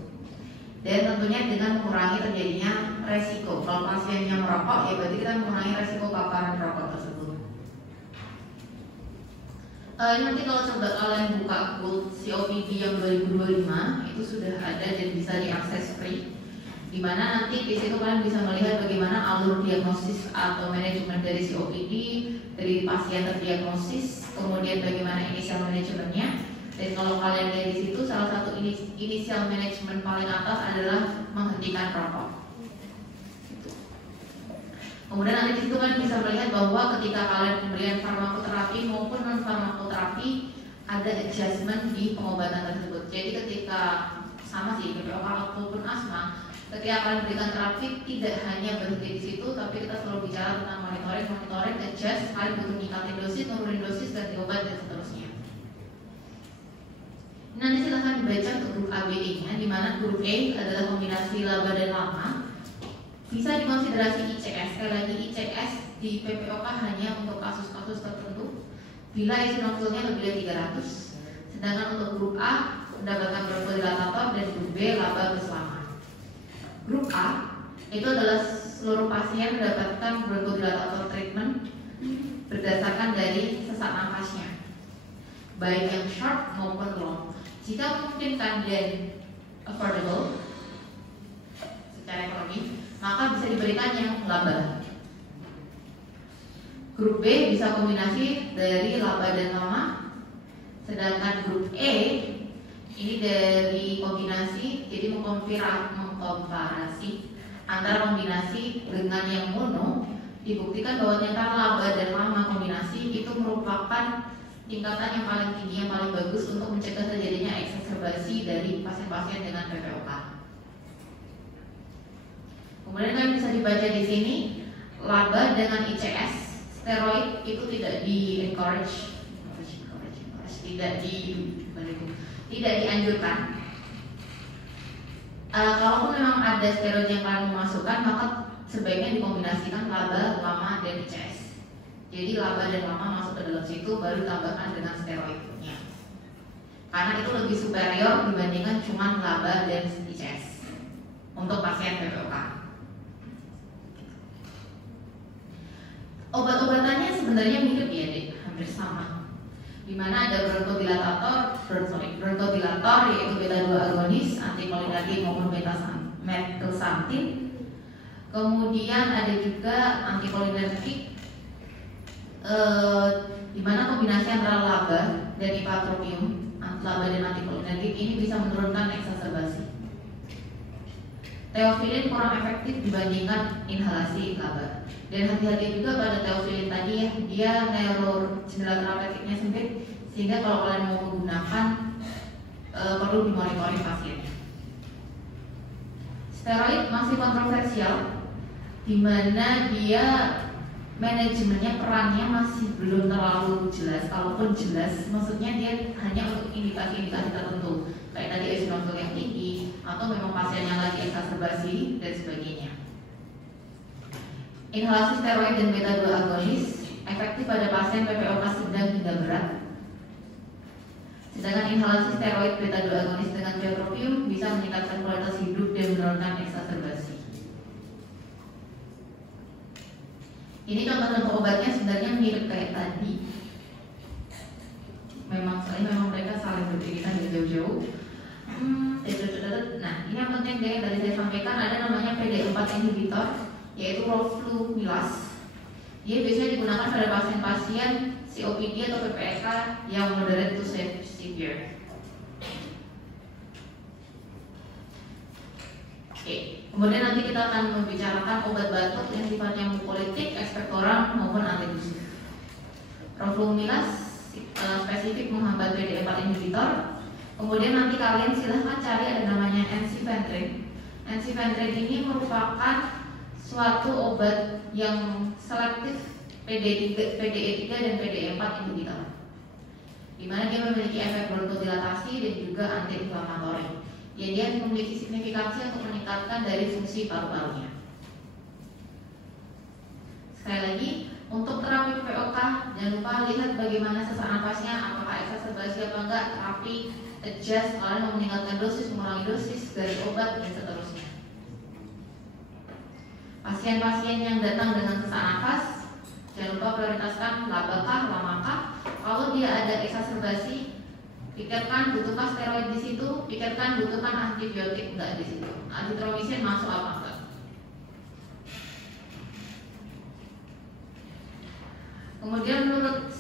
Dan tentunya dengan mengurangi terjadinya resiko. Kalau pasiennya merokok, ya berarti kita mengurangi resiko paparan rokok tersebut. Nanti kalau coba kalian buka COPD yang 2025 itu sudah ada dan bisa diakses free. Di mana nanti di situ kalian bisa melihat bagaimana alur diagnosis atau manajemen dari COPD, dari pasien terdiagnosis, kemudian bagaimana inisial manajemennya. Dan kalau kalian lihat di situ, salah satu inisial manajemen paling atas adalah menghentikan rokok. Kemudian nanti di situ kalian bisa melihat bahwa ketika kalian pemberian farmakoterapi maupun non farmakoterapi ada adjustment di pengobatan tersebut. Jadi ketika sama sih PPOK ataupun asma, ketika kalian berikan terapi tidak hanya berhenti di situ, tapi kita selalu bicara tentang monitoring, adjust, kalian butuh meningkatin dosis, nurunin dosis, ganti obat dan seterusnya. Nanti silahkan dibaca untuk grup ABE-nya, di mana grup A adalah kombinasi laba dan lama. Bisa dikonsiderasi ICS. Sekali lagi ICS di PPOK hanya untuk kasus-kasus tertentu bila eosinofilnya lebih dari 300. Sedangkan untuk grup A mendapatkan bronkodilatator dan grup B laba plus lama. Grup A itu adalah seluruh pasien mendapatkan bronkodilatator treatment berdasarkan dari sesak nafasnya, baik yang short maupun long. Jika memungkinkan dan affordable secara ekonomi, maka bisa diberikan yang laba. Grup B bisa kombinasi dari laba dan lama, sedangkan grup E ini dari kombinasi, jadi mengkomparasi antara kombinasi dengan yang mono. Dibuktikan bahwa ternyata laba dan lama kombinasi itu merupakan tingkatan yang paling tinggi, yang paling bagus untuk mencegah terjadinya eksaserbasi dari pasien-pasien dengan PPOK. Kemudian kan bisa dibaca di sini, laba dengan ICS, steroid itu tidak di encourage tidak dianjurkan. Kalaupun memang ada steroid yang kalian memasukkan, maka sebaiknya dikombinasikan laba, lama, dan ICS. Jadi laba dan lama masuk ke dalam situ, baru tambahkan dengan steroidnya. Karena itu lebih superior dibandingkan cuma laba dan ICS untuk pasien PPOK. Obat-obatannya sebenarnya mirip ya, hampir sama. Dimana ada bronkodilator yaitu beta 2 agonis, antikolinergik maupun methylxanthine. Kemudian ada juga antikolinergik dimana kombinasi antara laba dan ipratropium, laba dan antikolinergik ini bisa menurunkan eksaserbasi. Theophylline kurang efektif dibandingkan inhalasi laba. Dan hati-hati juga pada theophylline tadi ya, dia jendela terapeutiknya sempit, sehingga kalau kalian mau menggunakan perlu dimonitori pasiennya. Steroid masih kontroversial, di mana dia manajemennya, perannya masih belum terlalu jelas. Kalaupun jelas, maksudnya dia hanya untuk indikasi-indikasi tertentu, kayak tadi eosinofil yang tinggi, atau memang pasien yang lagi eksaserbasi dan sebagainya. Inhalasi steroid dan beta 2 agonis efektif pada pasien PPOK sedang hingga berat. Sedangkan inhalasi steroid beta 2 agonis dengan tiotropium bisa meningkatkan kualitas hidup dan menurunkan eksaserbasi. Ini contoh-contoh obatnya sebenarnya mirip kayak tadi. Memang mereka saling berbeda dari jauh-jauh. Nah, ini yang penting yang tadi saya sampaikan, ada namanya PD4 inhibitor, yaitu roflumilast. Dia biasanya digunakan pada pasien-pasien COPD atau PPEK yang moderate to severe. Oke, kemudian nanti kita akan membicarakan obat batuk yang sifatnya mukolytik, ekspektoral maupun antitusif. Roflumilast spesifik menghambat PD4 inhibitor. Kemudian nanti kalian silahkan cari ada namanya ensifentrine. Ensifentrine ini merupakan suatu obat yang selektif PDE3 dan PDE4 inhibitor, di mana dia memiliki efek bronkodilatasi dan juga anti-inflamatori. Ya, dia memiliki signifikansi untuk meningkatkan dari fungsi paru-parunya. Sekali lagi, untuk terapi PPOK, jangan lupa lihat bagaimana sesak nafasnya, apakah eksaserbasi apa enggak, terapi, adjust, kalian mau meningkatkan dosis, mengurangi dosis dari obat, dan seterusnya. Pasien-pasien yang datang dengan sesak nafas, jangan lupa prioritaskan labakah, lamakah. Kalau dia ada eksaserbasi, pikirkan butuhkah steroid di situ, pikirkan butuhkan antibiotik enggak di situ, azitromisin masuk apa enggak. Kemudian menurut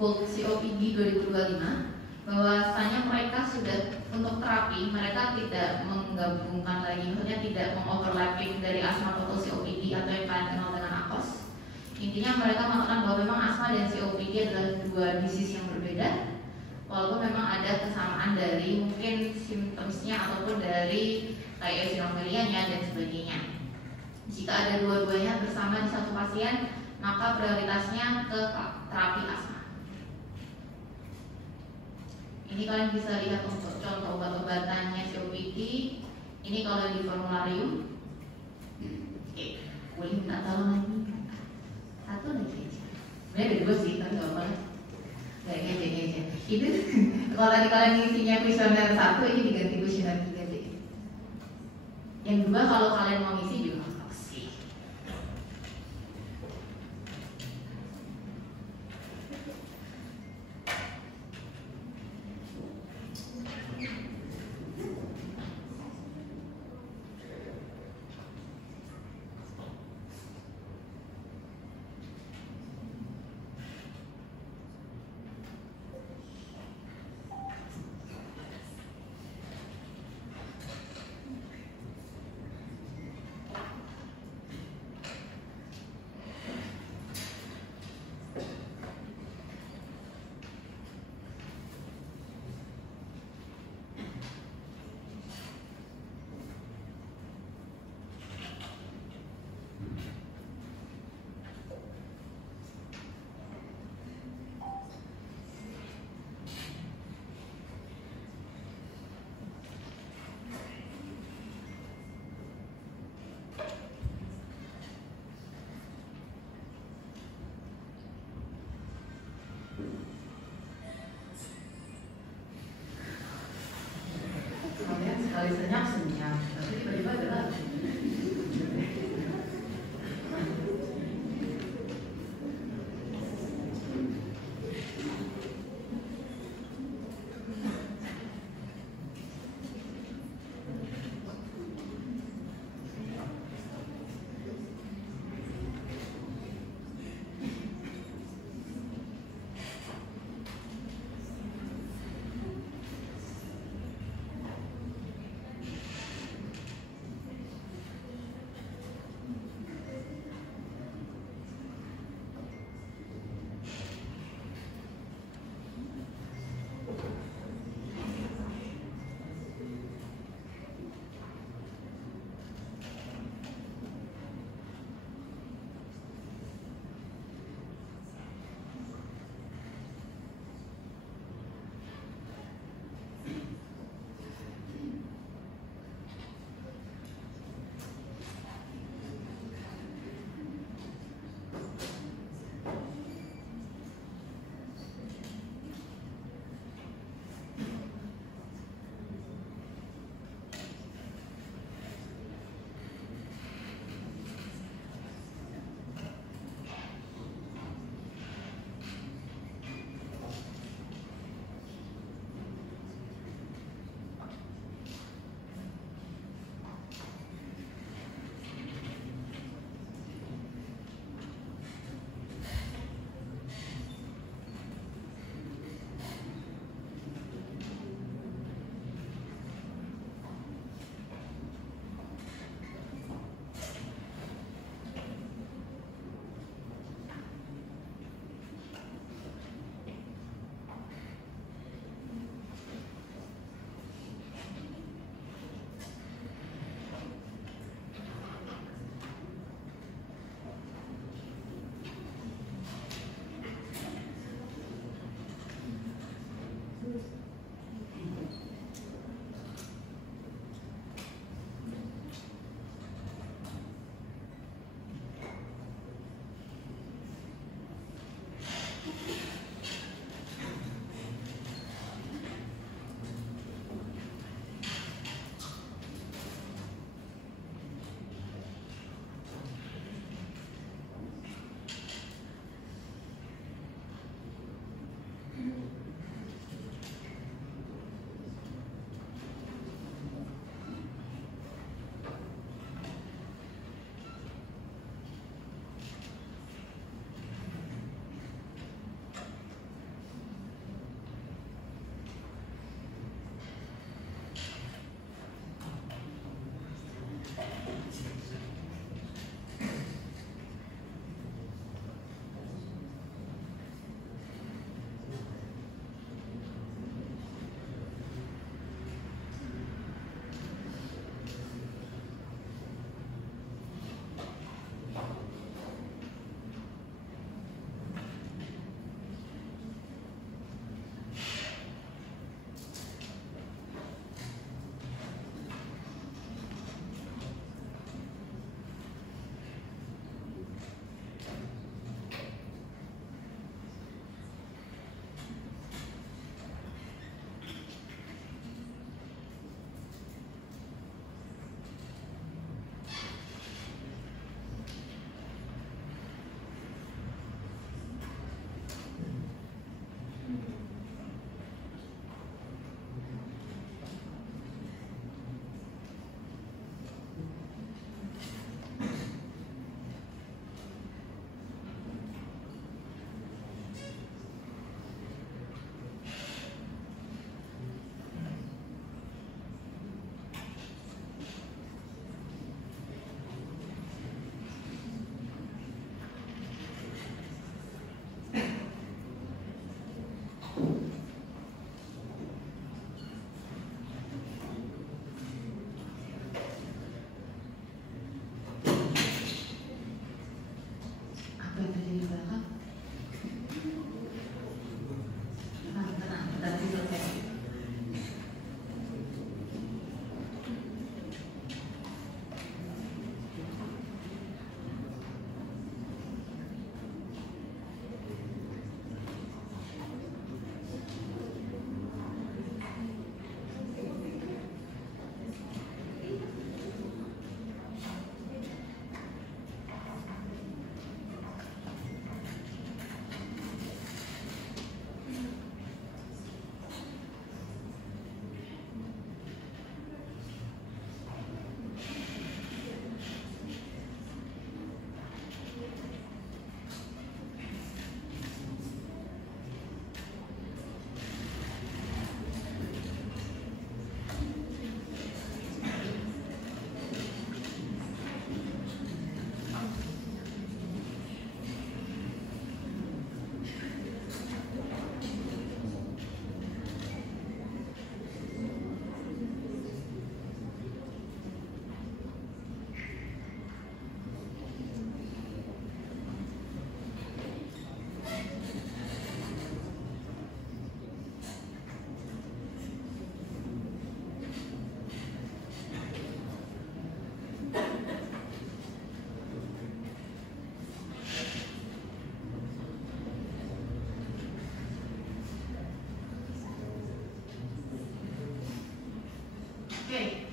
COPD 2025, bahwasanya mereka sudah untuk terapi, mereka tidak menggabungkan lagi, maksudnya tidak mengoverlapping dari asma atau COPD atau yang kalian kenal dengan AKOS. Intinya mereka mengatakan bahwa memang asma dan COPD adalah dua disease yang berbeda, walaupun memang ada kesamaan dari mungkin simptomsnya ataupun dari kayak eosinofilianya dan sebagainya. Jika ada dua-duanya bersama di satu pasien, maka prioritasnya ke terapi asma. Ini kalian bisa lihat untuk contoh obat-obatannya COPD. Ini kalau di formularium. Oke, boleh minta tolong lagi? Satu lagi aja. Sebenarnya ada dua sih, tapi gak apa-apa. Gak ngece-ngece. Itu kalau tadi kalian ngisinya kuesioner 1, ini diganti kuesioner 3 deh. Yang dua kalau kalian mau ngisi juga nggak apa sih.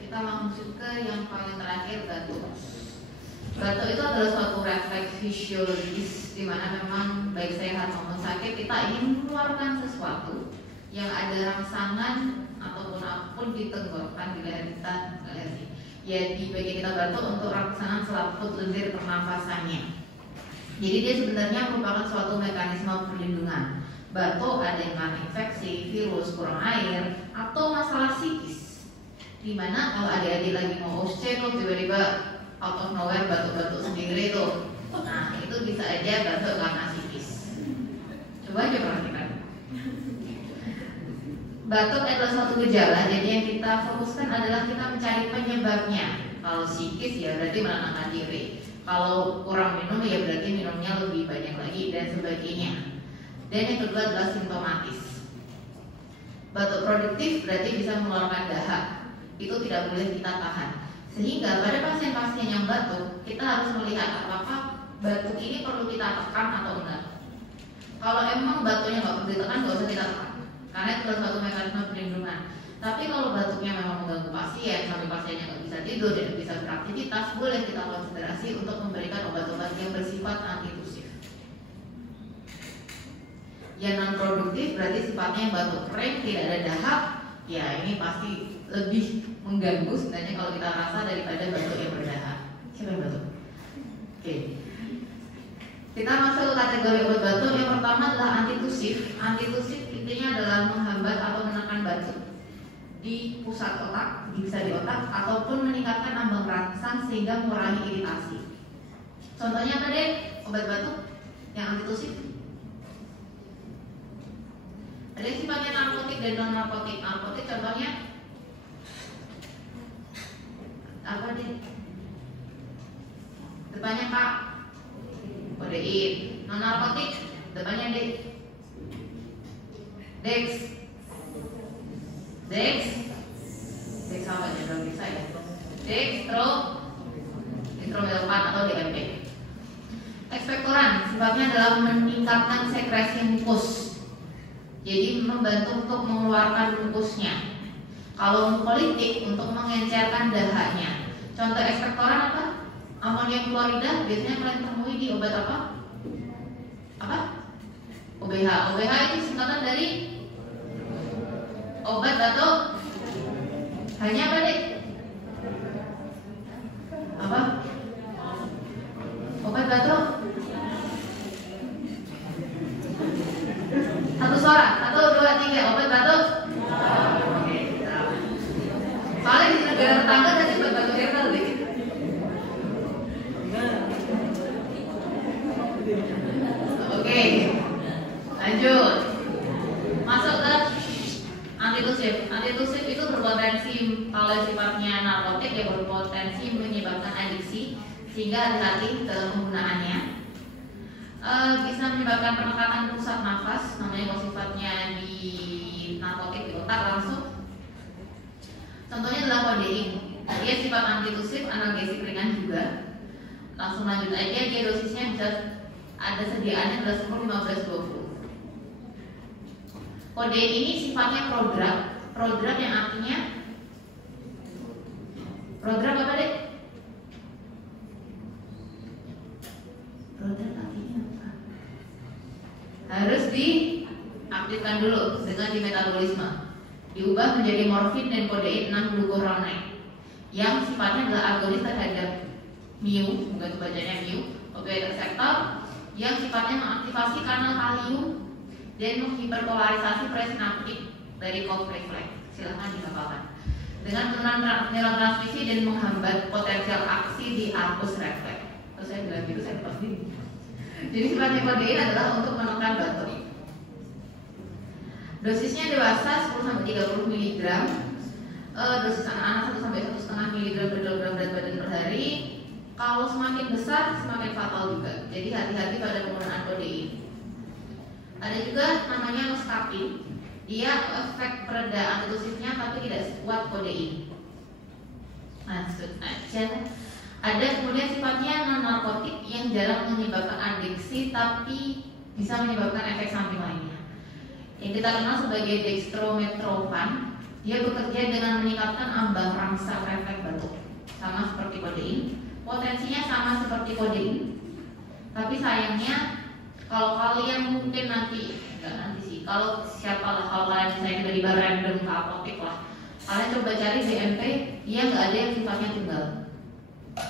Kita langsung ke yang paling terakhir, batuk. Batuk itu adalah suatu refleks fisiologis di mana memang baik sehat maupun sakit kita ingin mengeluarkan sesuatu yang ada rangsangan ataupun apapun di tenggorokan, di leher kita, ya di bagian kita batuk untuk rangsangan selaput lendir pernafasannya. Jadi dia sebenarnya merupakan suatu mekanisme perlindungan. Batuk ada yang karena infeksi, virus, kurang air, atau masalah psikis. Dimana kalau adik-adik lagi mau OSCE tuh tiba-tiba out of nowhere batuk-batuk sendiri tuh, nah itu bisa aja batuk karena psikis. Coba aja perhatikan. Batuk adalah suatu gejala, jadi yang kita fokuskan adalah kita mencari penyebabnya. Kalau psikis ya berarti menenangkan diri. Kalau kurang minum ya berarti minumnya lebih banyak lagi dan sebagainya. Dan yang kedua adalah simptomatis. Batuk produktif berarti bisa mengeluarkan dahak. Itu tidak boleh kita tahan. Sehingga pada pasien-pasien yang batuk, kita harus melihat apakah batuk ini perlu kita tekan atau enggak. Kalau emang batuknya nggak perlu ditekan, nggak usah kita tekan, karena itu adalah suatu mekanisme perlindungan. Tapi kalau batuknya memang mengganggu pasien sampai pasiennya nggak bisa tidur dan bisa beraktivitas, boleh kita konsiderasi untuk memberikan obat-obat yang bersifat antitusif. Yang non produktif berarti sifatnya yang batuk kering, tidak ada dahak. Ya ini pasti lebih mengganggu sebenarnya kalau kita rasa daripada batuk yang berdahak. Siapa yang batuk? Oke. Kita masuk ke kategori obat batuk. Yang pertama adalah antitusif. Antitusif intinya adalah menghambat atau menekan batuk di pusat otak, bisa di otak, ataupun meningkatkan ambang rangsang sehingga mengurangi iritasi. Contohnya apa deh? Obat batuk yang antitusif. Ada yang sifatnya narkotik dan non narkotik. Narkotik contohnya apa deh? Depannya Kak, kodein. Non narkotik depannya D. Dex. Dex apa aja belum bisa ya? Dextrometorphan atau DMP. Ekspektoran sifatnya adalah meningkatkan sekresi mukus. Jadi membantu untuk mengeluarkan mukusnya. Kalau mukolytik untuk mengencerkan dahaknya. Contoh ekspektoran apa? Amonium klorida biasanya kalian temui di obat apa? Apa? OBH. OBH itu singkatan dari obat batuk. Hanya apa deh? Apa? Obat batuk. Satu suara, 1, 2, 3, obat batuk. Oke, soalnya di negara tetangga tadi obat batuk herbal deh. Oke, lanjut. Masuk Antitusif itu berpotensi kalau sifatnya narkotik ya berpotensi menyebabkan adiksi sehingga hati-hati dalam penggunaannya. Bisa menyebabkan penekatan pusat nafas, namanya kalau sifatnya di narkotik di otak langsung. Contohnya adalah kodein, dia sifat antitusif, analgesik ringan juga. Langsung lanjut aja, dia dosisnya bisa ada sediaannya adalah 10, 15, 20. Kodein ini sifatnya prodrug yang artinya prodrug apa deh? Prodrug artinya apa? Harus diaktifkan dulu dengan dimetabolisme, diubah menjadi morfin dan kodein 6-glucuronide yang sifatnya adalah agonis terhadap mu, bukan bacanya mu, opioid reseptor yang sifatnya mengaktifasi kanal kalium dan menghiperpolarisasi presinaptik dari Cox reflex. Silahkan dihafalkan. Dengan penurunan neurotransmisi dan menghambat potensial aksi di arcus reflex. Terus saya bilang gitu, saya pasti. Jadi sifatnya kodein adalah untuk menekan batuk. Dosisnya dewasa 10-30 mg. Dosis anak-anak 1-1,5 mg per kilogram berat badan per hari. Kalau semakin besar semakin fatal juga. Jadi hati-hati pada penggunaan kodein. Ada juga namanya loskapin, dia efek pereda antitusifnya tapi tidak sekuat kodein. Lanjut aja. Ada kemudian sifatnya non narkotik yang jarang menyebabkan adiksi tapi bisa menyebabkan efek samping lainnya. Yang kita kenal sebagai dextromethorphan, dia bekerja dengan meningkatkan ambang rangsang refleks batuk, sama seperti kodein. Potensinya sama seperti kodein, tapi sayangnya kalau kalian mungkin kalau kalian misalnya tiba-tiba random ke apotek lah, kalian coba cari DMP, dia nggak ada yang sifatnya tunggal.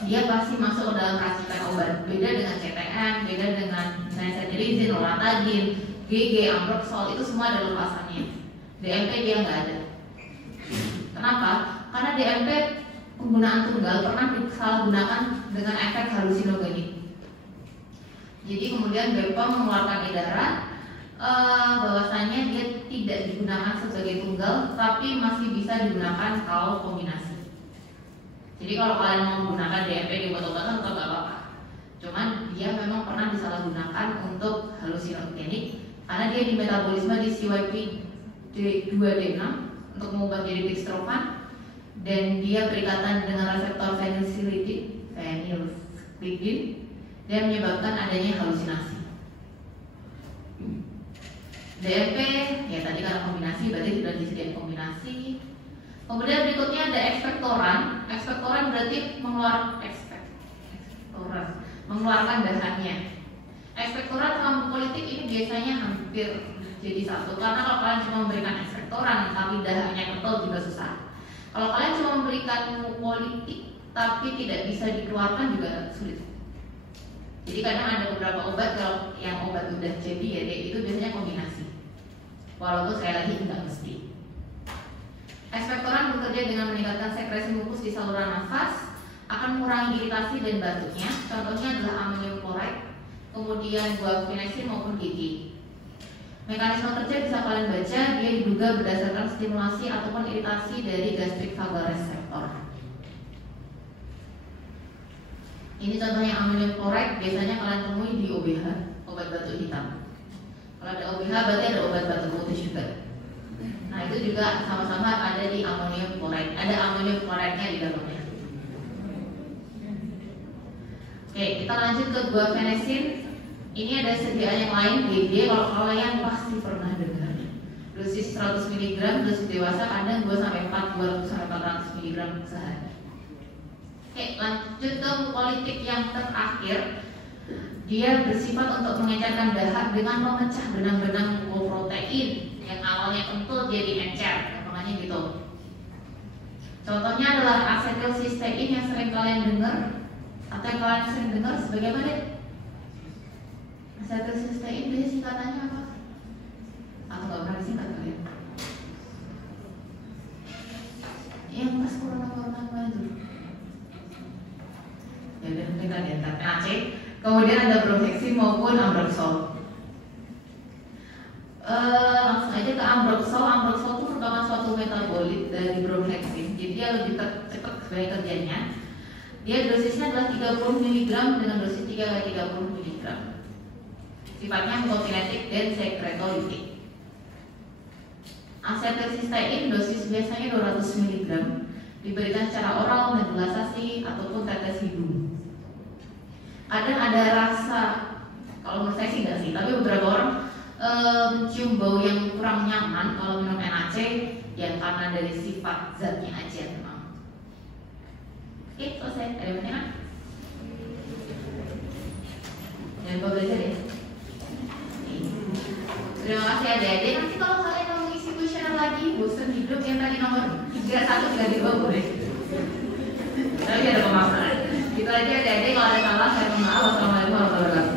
Dia pasti masuk ke dalam racikan obat. Beda dengan CTM, beda dengan misalnya cetirizine, loratadin, GG, ambroxol, itu semua ada lepasannya. DMP dia nggak ada. Kenapa? Karena DMP penggunaan tunggal pernah disalahgunakan dengan efek halusinogenik. Jadi kemudian BPOM mengeluarkan edaran bahwasanya dia tidak digunakan sebagai tunggal, tapi masih bisa digunakan kalau kombinasi. Jadi kalau kalian mau menggunakan DMP di obat-obatan tetap nggak apa-apa. Cuman dia memang pernah disalahgunakan untuk halusinogenik karena dia di metabolisme di CYP2D6 untuk mengubah jadi dextromethorphan, dan dia berikatan dengan reseptor phenylketonuria dan menyebabkan adanya halusinasi. DMP ya tadi karena kombinasi, berarti sudah disediakan kombinasi. Kemudian berikutnya ada ekspektoran. Ekspektoran berarti mengeluarkan dahannya. Ekspektoran sama politik ini biasanya hampir jadi satu, karena kalau kalian cuma memberikan ekspektoran tapi dahannya kental juga susah. Kalau kalian cuma memberikan politik tapi tidak bisa dikeluarkan juga sulit. Jadi kadang ada beberapa obat, kalau yang obat udah jadi ya itu biasanya kombinasi. Walaupun sekali lagi nggak mesti. Ekspektoran bekerja dengan meningkatkan sekresi mukus di saluran nafas, akan mengurangi iritasi dan batuknya. Contohnya adalah amonium chloride, kemudian guaifenesin maupun GG. Mekanisme kerja bisa kalian baca, dia diduga berdasarkan stimulasi ataupun iritasi dari gastric vagal receptor. Ini contohnya amonium chloride, biasanya kalian temui di OBH, obat batuk hitam. Kalau ada OBH berarti ada obat batuk putih juga. Nah itu juga sama-sama ada di amonium chloride, ada amonium chloride-nya di dalamnya. Oke, kita lanjut ke guaifenesin. Ini ada sediaan yang lain, GG. Kalau kalian pasti pernah dengar. Dosis 100 mg, dosis dewasa kadang 200-400 mg sehari. Oke, lanjut ke politik yang terakhir. Dia bersifat untuk mengencerkan dahak dengan memecah benang-benang mukoprotein yang awalnya kental jadi encer, makanya gitu. Contohnya adalah asetilsistein yang sering kalian dengar, atau yang kalian sering dengar sebagai apa deh? Asetilsistein biasanya singkatannya apa? Atau nggak pernah disingkat kalian? Yang pas corona itu. Ya udah kita lihat NAC. Kemudian ada Bromhexin maupun ambroxol. Langsung aja ke ambroxol. Ambroxol itu merupakan suatu sebagai kerjanya. Dia dosisnya adalah 30 mg dengan dosis 3x30 mg. Sifatnya mukokinetik dan sekretolytik. Asetilsistein dosis biasanya 200 mg, diberikan secara oral, nebulasi ataupun tetes hidung. Kadang ada rasa, kalau menurut saya sih enggak sih, tapi beberapa orang mencium bau yang kurang nyaman kalau minum NAC, ya karena dari sifat zatnya aja memang. Oke, selesai. Ada pertanyaan? Jangan lupa belajar ya. Terima kasih adik-adik. Nanti kalau kalian mau ngisi kuesioner lagi, bosan hidup yang tadi nomor 31 tidak dibawa boleh. Tapi ada pemasaran. Gitu aja adik-adik. Kalau ada salah saya mohon maaf. Wassalamualaikum warahmatullahi wabarakatuh.